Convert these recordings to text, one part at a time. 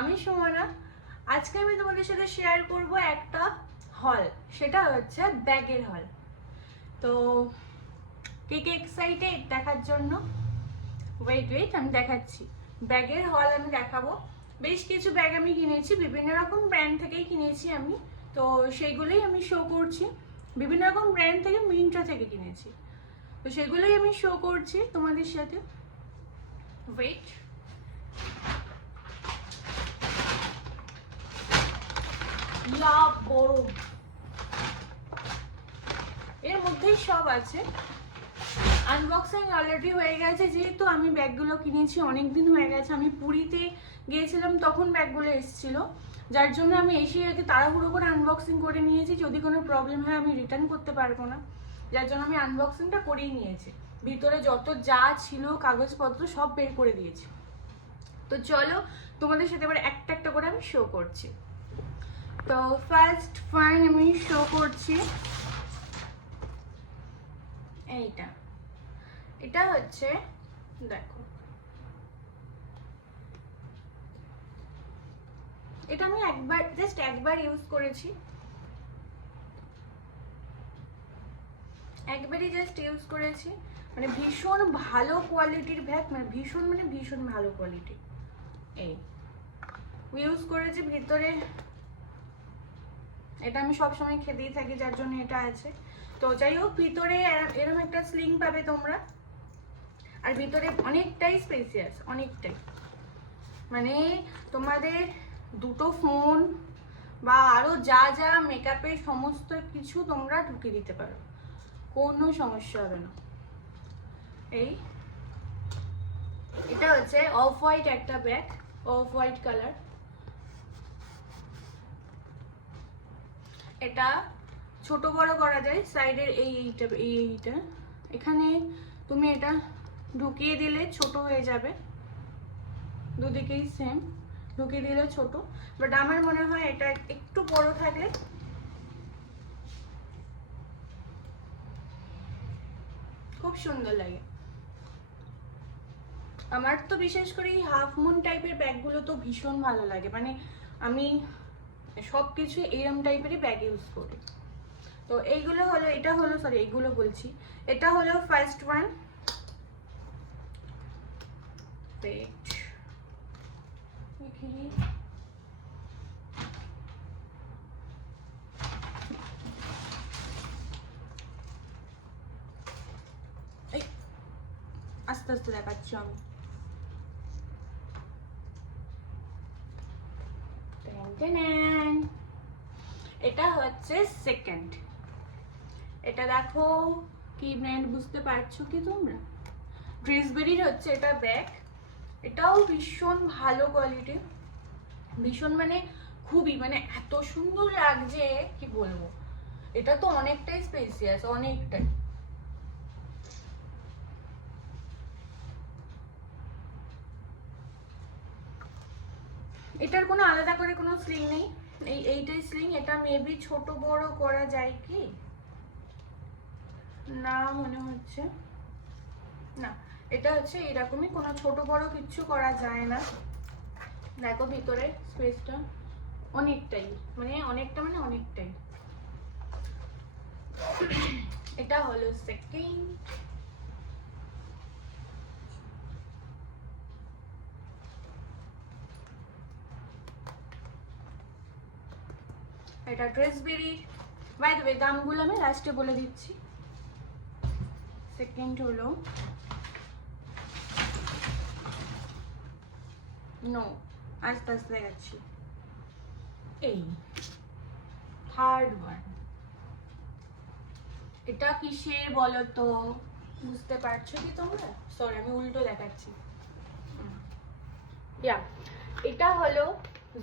আমি সুমনা। আজকে আমি তোমাদের সাথে শেয়ার করব একটা হল, সেটা হচ্ছে ব্যাগের হল। তো কে কে এক্সাইটেড দেখার জন্য? ওয়েট আমি দেখাচ্ছি। ব্যাগের হল আমি দেখাবো। বেশ কিছু ব্যাগ আমি কিনেছি, বিভিন্ন রকম ব্র্যান্ড থেকেই কিনেছি আমি। তো সেগুলোই আমি শো করছি। বিভিন্ন রকম ব্র্যান্ড থেকে, মিন্ত্রা থেকে কিনেছি। তো সেগুলোই আমি শো করছি তোমাদের সাথে। ওয়েট, বড় এর মধ্যেই সব আছে। আনবক্সিং অলরেডি হয়ে গেছে, যেহেতু আমি ব্যাগগুলো কিনেছি অনেক দিন হয়ে গেছে। আমি পুরীতে গিয়েছিলাম, তখন ব্যাগগুলো এসেছিল, যার জন্য আমি এসে আগে তাড়াহুড়ো করে আনবক্সিং করে নিয়েছি। যদি কোনো প্রবলেম হয় আমি রিটার্ন করতে পারবো না, যার জন্য আমি আনবক্সিংটা করেই নিয়েছি। ভিতরে যত যা ছিল কাগজপত্র সব বের করে দিয়েছি। তো চলো তোমাদের সাথে এবার একটা একটা করে আমি শো করছি। তো ফার্স্ট ফাইন আমি শো করছি এইটা। এটা হচ্ছে, দেখো, এটা আমি জাস্ট একবার ইউজ করেছি, একবারই জাস্ট ইউজ করেছি। মানে ভীষণ ভালো কোয়ালিটির ব্যাগ, মানে ভীষণ ভালো কোয়ালিটি। এই ইউজ করেছি। ভিতরে এটা আমি সবসময় খেতেই থাকি, যার জন্য এটা আছে। তো যাই হোক, ভিতরে এরকম একটা স্লিং পাবে তোমরা, আর ভিতরে অনেকটাই স্পেসিয়াস, অনেকটাই। মানে তোমাদের দুটো ফোন বা আরো যা যা মেকআপের সমস্ত কিছু তোমরা ঢুকিয়ে দিতে পারো, কোনো সমস্যা হবে না। এটা হচ্ছে অফ হোয়াইট একটা ব্যাগ, অফ হোয়াইট কালার। এটা ছোট বড় করা যায়, সাইডের এইটা এখানে তুমি এটা ঢুকিয়ে দিলে ছোট হয়ে যাবে, দুদিকেই সেম ঢুকিয়ে দিলে ছোট। বাট আমার মনে হয় এটা একটু বড় থাকলে খুব সুন্দর লাগে। আমার তো বিশেষ করে এই হাফ মুন টাইপের ব্যাগগুলো তো ভীষণ ভালো লাগে। মানে আমি সব কিছু এরম টাইপেরই ব্যাগ ইউজ করি। তো এইগুলো হলো, এটা হলো, সরি এইগুলো বলছি, এটা হলো ফার্স্ট ওয়ান। আস্তে আস্তে দেখাচ্ছি আমি। এটা হচ্ছে সেকেন্ড। এটা দেখো কি ব্র্যান্ড, বুঝতে পারছো কি তোমরা? ড্রেসবেরির হচ্ছে এটা ব্যাগ। এটাও ভীষণ ভালো কোয়ালিটি, ভীষণ মানে খুবই, মানে এত সুন্দর লাগছে কি বলবো। এটা তো অনেকটাই স্পেসিয়াস, অনেকটাই। এটার কোনো আলাদা করে কোনো স্লিং নেই, এইটাই স্লিং। এটা মেবি ছোট বড় করা যায় কি না, মনে হচ্ছে না। এটা হচ্ছে এরকমই, কোনো ছোট বড় কিচ্ছু করা যায় না। দেখো ভিতরে স্পেসটা অনেকটাই, মানে অনেকটাই। এটা হলো সেকেন্ড। এটা ড্রেসবেরি। বাই দ্য ওয়ে দামগুলো আমি লাস্টে বলে দিচ্ছি। সেকেন্ড হলো, নো আস্তে আস্তে দেখাচ্ছি, এই থার্ড ওয়ান। এটা কিসের বলো তো, বুঝতে পারছো কি তোমরা? সরি আমি উল্টো দেখাচ্ছি। এটা হলো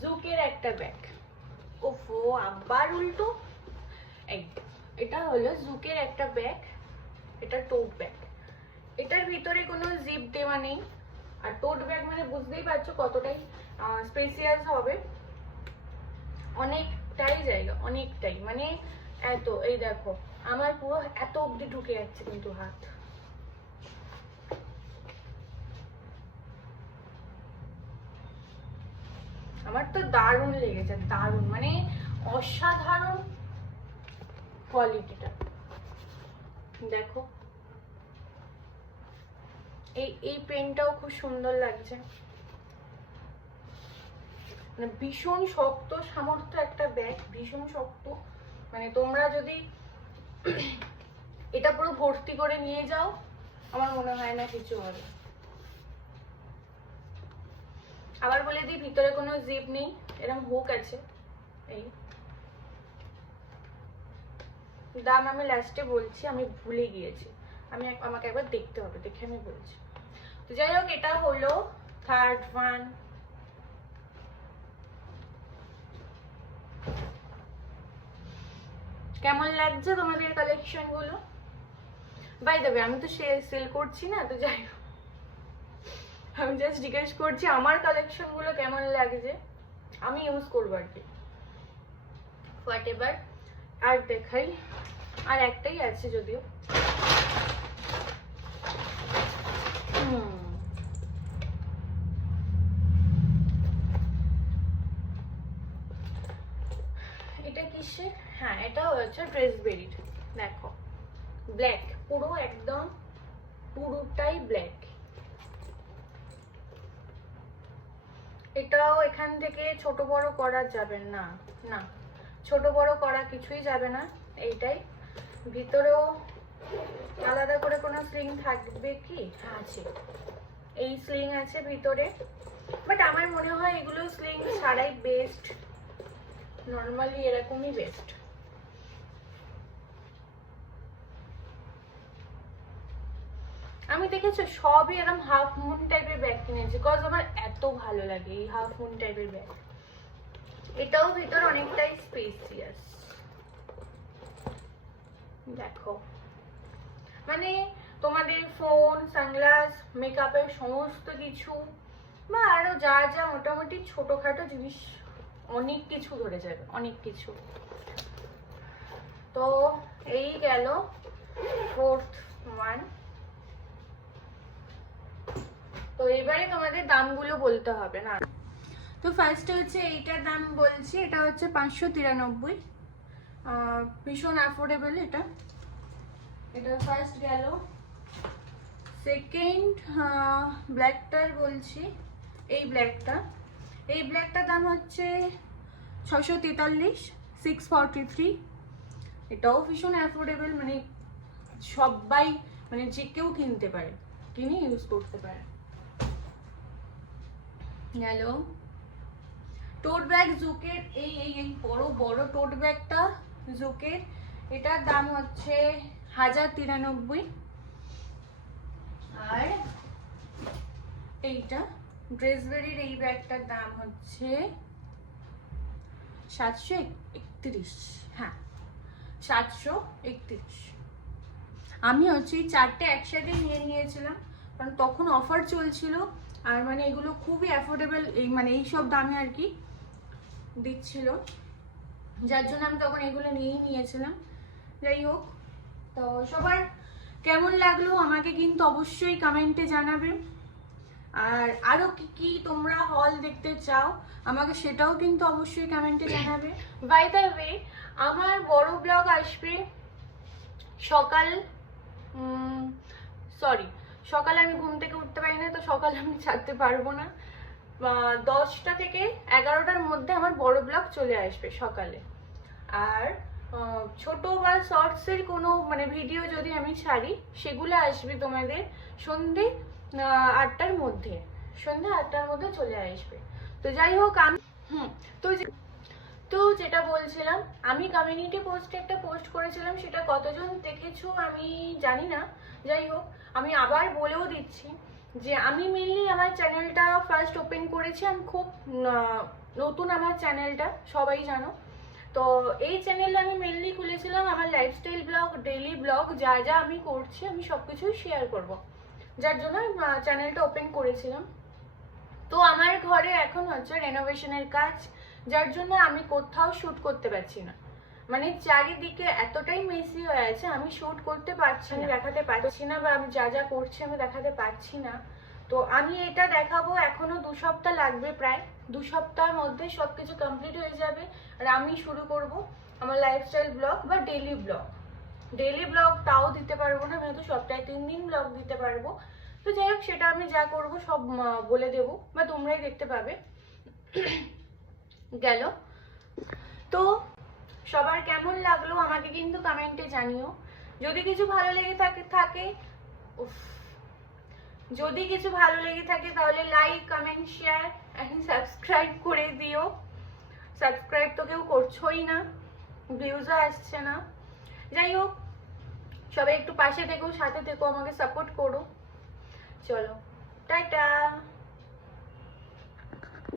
জুকের একটা ব্যাগ। ওফো, আবার উল্টো। এটা হলো জুকের একটা ব্যাগ, এটা টোট ব্যাগ। এটার ভিতরে কোনো জিপ দেওয়া নেই, আর টোট ব্যাগ মানে বুঝতেই পারছো কতটাই স্পেসিয়াস হবে। অনেকটাই জায়গা, অনেকটাই, মানে এত, এই দেখো আমার পুরো এত অবধি ঢুকে যাচ্ছে কিন্তু হাত। আমার তো দারুণ লেগেছে, দারুণ মানে অসাধারণ কোয়ালিটিটা। দেখো এই পেনটাও খুব সুন্দর লাগছে, মানে ভীষণ শক্ত সামর্থ্য একটা ব্যাগ, ভীষণ শক্ত। মানে তোমরা যদি এটা পুরো ভর্তি করে নিয়ে যাও আমার মনে হয় না কিছু হবে। আবার বলে দিই ভিতরে কোনো জিপ নেই, এরকম হুক আছে। এই দাম আমি লাস্টে বলছি, আমি ভুলে গিয়েছি, আমাকে একবার দেখতে হবে, দেখে আমি বলছি। তো যাই হোক, এটা হলো থার্ড ওয়ান। কেমন লাগছে তোমাদের কালেকশন গুলো? বাই দ্য ওয়ে, আমি তো সেল করছি না, তো যাই হোক আমি জাস্ট জিজ্ঞেস করছি আমার কালেকশন গুলো কেমন লাগছে, আমি ইউজ করবো আর কি, হোয়াট এভার। আর দেখাই, আর একটাই আছে যদিও। এটা কিসের? হ্যাঁ, এটা হচ্ছে ড্রেসবেরির। দেখো ব্ল্যাক, পুরো একদম পুরোটাই ব্ল্যাক। এটাও এখান থেকে ছোট বড় করা যাবে না, না ছোট বড় করা কিছুই যাবে না। এইটাই ভিতরেও আলাদা করে কোনো স্লিং থাকবে কি? আছে, এই স্লিং আছে ভিতরে, বাট আমার মনে হয় এগুলো স্লিং ছাড়াই বেস্ট, নর্মালি এরকমই বেস্ট। আমি দেখেছি সবই এরকম হাফ মুন টাইপের ব্যাগ কিনেছি, বিকজ আমার এত ভালো লাগে এই হাফ মুন টাইপের ব্যাগ। এটাও ভিতর অনেকটাই স্পেসিয়াস। দেখো মানে তোমাদের ফোন, সানগ্লাস, মেকআপের সমস্ত কিছু বা আরো যা যা মোটামুটি ছোটখাটো জিনিস অনেক কিছু ধরে যাবে, অনেক কিছু। তো এই গেল ফোর্থ ওয়ান। তো এবারে তোমাদের দামগুলো বলতে হবে না। তো ফার্স্টে হচ্ছে এইটার দাম বলছি, এটা হচ্ছে 593, ভীষণ অ্যাফোর্ডেবল এটা। এটা ফার্স্ট গেল। সেকেন্ড ব্ল্যাকটার বলছি, এই ব্ল্যাকটার দাম হচ্ছে 643, 643। এটাও ভীষণ অ্যাফোর্ডেবল, মানে সবাই মানে যে কেউ কিনতে পারে, কিনে ইউজ করতে পারে। গেল টোট ব্যাগ জুকের, এই বড় বড় টোট ব্যাগটা জুকের, এটার দাম হচ্ছে 1093। আর এইটা ড্রেসবেরির এই ব্যাগটার দাম হচ্ছে 731। হ্যাঁ 731। আমি হচ্ছে এই চারটে একসাথে নিয়ে নিয়েছিলাম, কারণ তখন অফার চলছিল, আর মানে এগুলো খুবই অ্যাফোর্ডেবল, এই মানে এইসব দামে আর কি দিচ্ছিল, যার জন্য আমি তখন এগুলো নিয়েই নিয়েছিলাম। যাই হোক, তো সবার কেমন লাগলো আমাকে কিন্তু অবশ্যই কমেন্টে জানাবে, আর আরো কি কি তোমরা হল দেখতে চাও আমাকে সেটাও কিন্তু অবশ্যই কমেন্টে জানাবে। বাই দ্য ওয়ে, আমার বড় ব্লগ আসবে সকালে আমি ঘুম থেকে উঠতে পারি না, তো সকালে আমি ছাড়তে পারবো না। 10টা থেকে 11টার মধ্যে আমার বড় ব্লগ চলে আসবে সকালে। আর ছোট বা শর্টসের কোনো মানে ভিডিও যদি আমি ছাড়ি, সেগুলো আসবে তোমাদের সন্ধে 8টার মধ্যে, সন্ধ্যে 8টার মধ্যে চলে আসবে। তো যাই হোক, আমি তো যেটা বলছিলাম, আমি কমিউনিটি পোস্টে একটা পোস্ট করেছিলাম, সেটা কতজন দেখেছো আমি জানি না। যাই হোক, আমি আবার বলেও দিচ্ছি যে আমি মেনলি আমার চ্যানেলটা ফার্স্ট ওপেন করেছি, আমি খুব নতুন আমার চ্যানেলটা, সবাই জানো। তো এই চ্যানেলটা আমি মেনলি খুলেছিলাম আমার লাইফস্টাইল ব্লগ, ডেইলি ব্লগ, যা যা আমি করছি আমি সব কিছুই শেয়ার করব, যার জন্য চ্যানেলটা ওপেন করেছিলাম। তো আমার ঘরে এখন হচ্ছে রেনোভেশনের কাজ, যার জন্য আমি কোথাও শ্যুট করতে পারছি না, মানে চারিদিকে এতটাই মেসি হয়ে আছে, আমি শ্যুট করতে পারছি না, দেখাতে পারছি না, বা আমি যা যা করছি আমি দেখাতে পারছি না। তো আমি এটা দেখাবো, এখনো 2 সপ্তাহ লাগবে, প্রায় 2 সপ্তাহের মধ্যে সবকিছু কমপ্লিট হয়ে যাবে। আর আমি শুরু করব আমার লাইফস্টাইল ব্লগ বা ডেইলি ব্লগ। ডেইলি ব্লগ তাও দিতে পারবো না, আমি তো সপ্তাহে 3 দিন ব্লগ দিতে পারবো। তো যাই হোক, সেটা আমি যা করব সব বলে দেবো বা তোমরাই দেখতে পাবে। গেল। তো সবার কেমন লাগলো আমাকে কিন্তু কমেন্টে জানিও। যদি কিছু ভালো লেগে থাকে যদি কিছু ভালো লেগে থাকে তাহলে like, comment, share and subscribe করে দিও। সাবস্ক্রাইব তো কেউ করছোই না, ভিউজও আসছে না। যাই হোক, সবাই একটু পাশে থেকো, সাথে থেকো, আমাকে সাপোর্ট করো। চলো, টাটা।